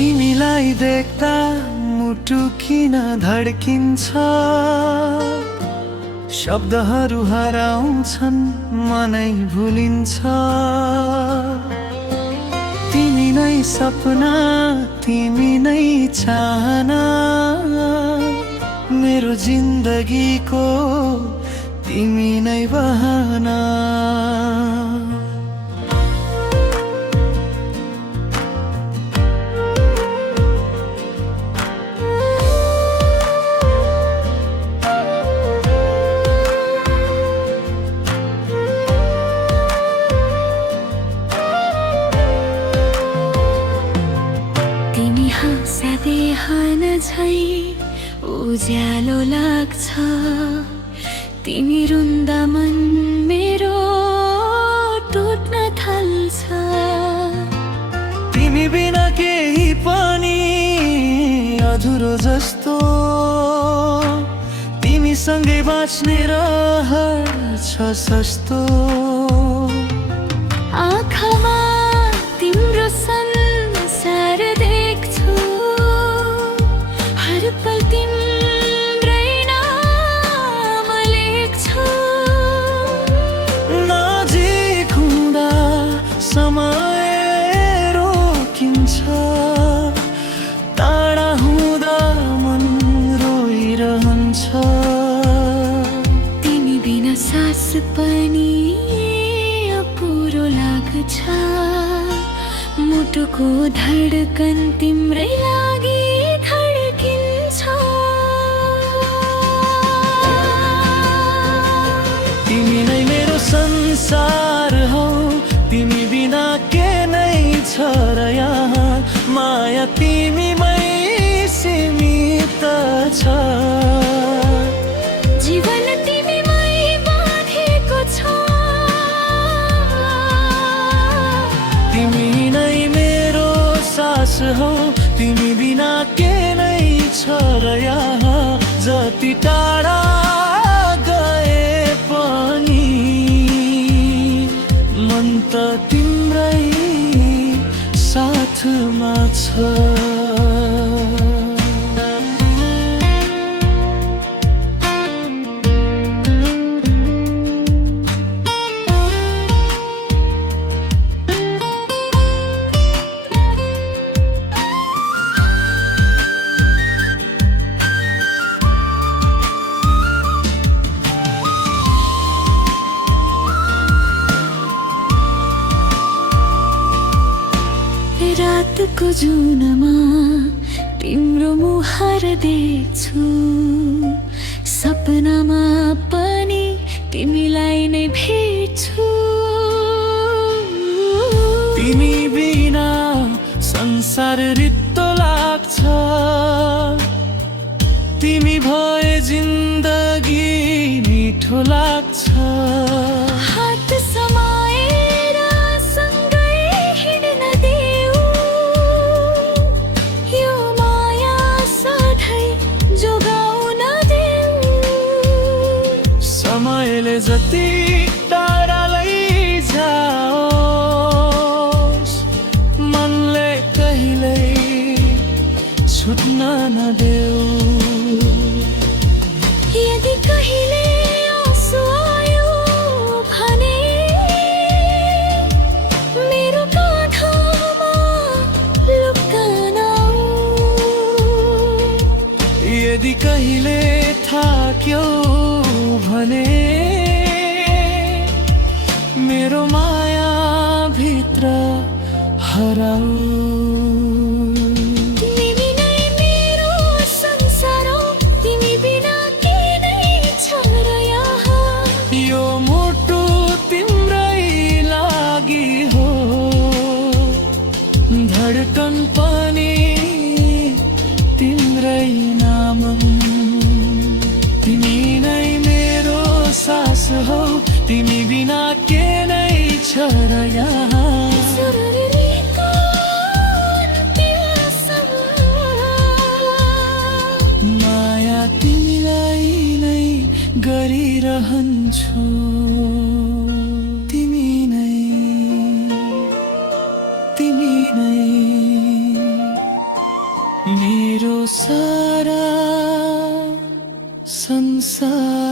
तिमीलाई देख्दा मुटु किन धड्किन्छ, शब्दहरू हराउँछन् मनै भुलिन्छ। तिमी नै सपना, तिमी नै चाहना, मेरो जिन्दगीको तिमी नै बहाना। तिमी हाँसदेहन झै उज्यालो लाग्छ, तिमी रुन्दा मन मेरो टुट्न थाल्छ। तिमी बिना केही पनि अधुरो जस्तो, तिमी सँगै बाँच्ने रहर छ सस्तो। आँखामा तिम्रो संसार देख्छु, हर पल तिम्रै नाम लेख्छु। नजिक हुँदा समय रोकिन्छ, टाढा हुँदा मन रोइरहन्छ। तिमी बिना सास पनि अपुरो लाग्छ, मुटुको धड्कन तिम्रै लागि धड्किन्छ। तिमी नै मेरो संसार हौ, तिमी बिना के नै छ र यहाँ। माया तिमीमै सीमित छ, जीवन तिमीमै बाँधेको छ। तिमी नै मेरो सास हौ, तिमी बिना के नै छ र यहाँ। जति टाढा गए पनि मन त तिम्रै साथमा छ। रातको जुनमा तिम्रो मुहार देख्छु, सपनामा पनि तिमीलाई नै भेट्छु। तिमी बिना संसार रित्तो लाग्छ, तिमी भए जिन्दगी मिठो लाग्छ। हात समाएर सँगै हिँड्न देऊ, यो माया सधैँ जोगाउन देऊ। समयले जति टाढा लैजाओस्, मनले कहिल्यै छुट्न नदेऊ। यदि कहिले आँसु आयो भने मेरो काँधमा लुकाउन आऊ। यदि कहिले थाक्यो भने मेरो माया भित्र हराऊ। तिमी बिनै मेरो संसार हो, तिमी बिना के नै छ र यहाँ। यो मुटु तिम्रै लागि हो, धड्कन पनि तिम्रै नाम। तिमी नै मेरो सास हौ, तिमी बिना के नै छ र यहाँ। माया तिमीलाई नै गरिरहन्छु, तिमी नै सारा संसार